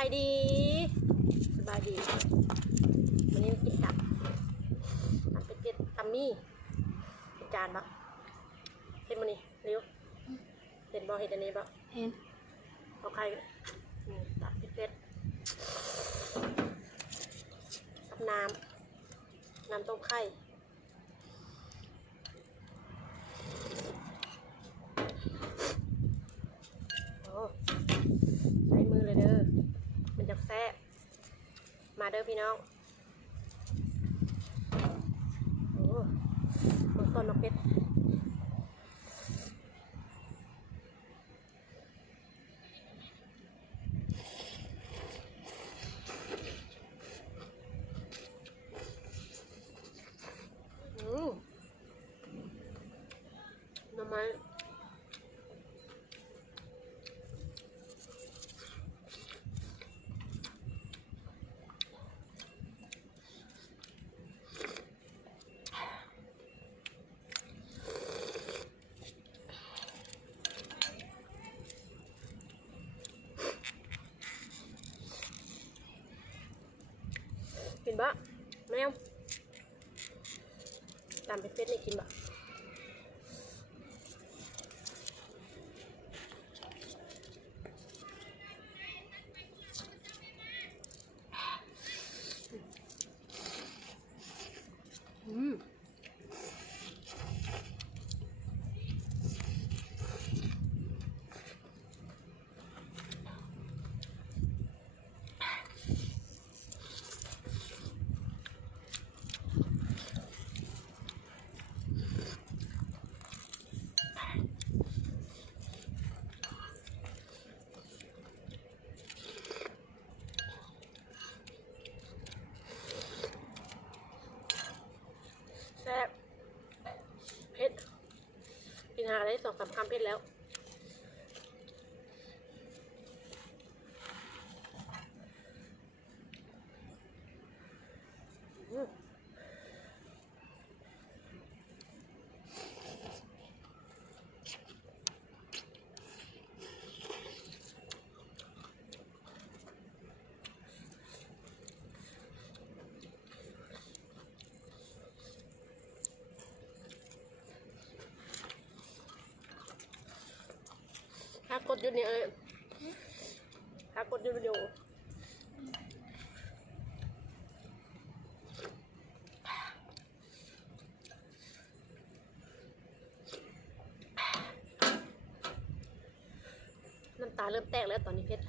ายดีสบายดีวันนี้กินตับตับเป็ดเป็ดตัมมี่เป็นจานปะเห็นมันนี่เร็วเห็นบ่เห็นอันนี้ปะเห็นเอาไข่ตับเป็ดเป็ดกับน้ำต้มไข่ใส่มือเลยเด้อมันจะแซ่บมาเด้อพี่น้องโอ้บนต้นมะเป็ดหน่อไม้กินบะแมวตามไปเฟซนี่กินบะแซ่บเผ็ดกินหาได้2-3 คำเผ็ดแล้วถ้ากดอยู่เนี่ยถ้ากดอยู่วิดีโอน้ำตาเริ่มแตกแล้วตอนนี้เพชร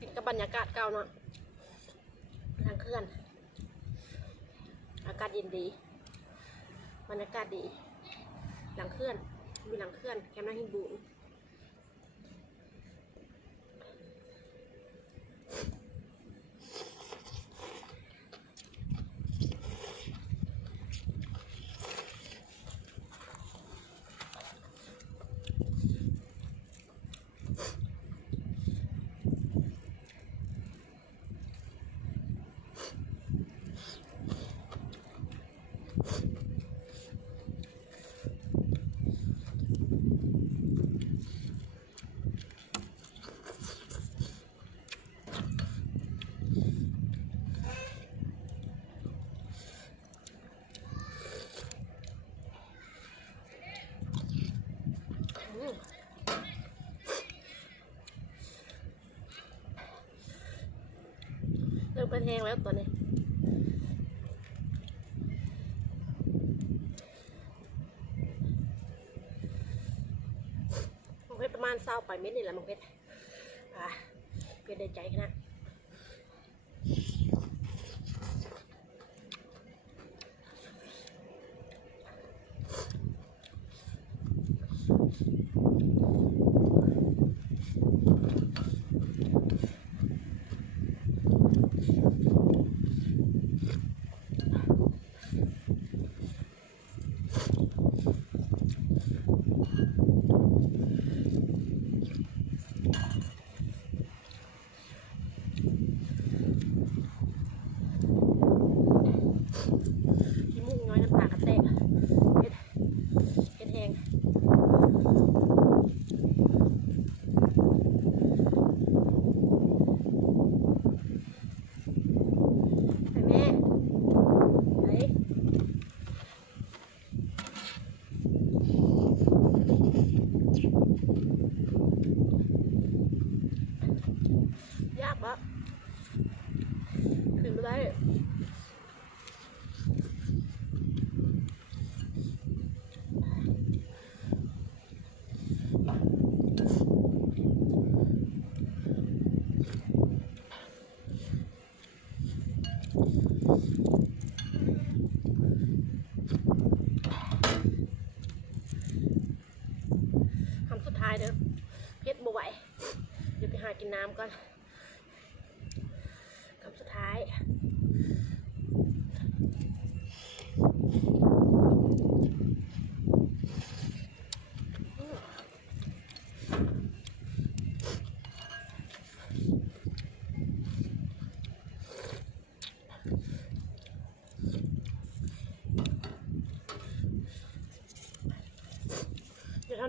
กินกับบรรยากาศเก่าเนาะทางเคลื่อนอากาศเย็นดีบรรยากาศดีหลังเคลื่อนมีหลังเคลื่อนแคมป์นาหินบุญเริ่มเป็นแห้งแล้วตอนนี้มังเพชรประมาณ20 ไปเม็ดนี่แหละมังเพชรเพชรได้ใจขนาด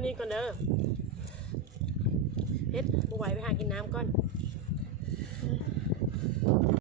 นี้ก่อนเด้อเพชรบ่ไหวไปหากินน้ำก่อน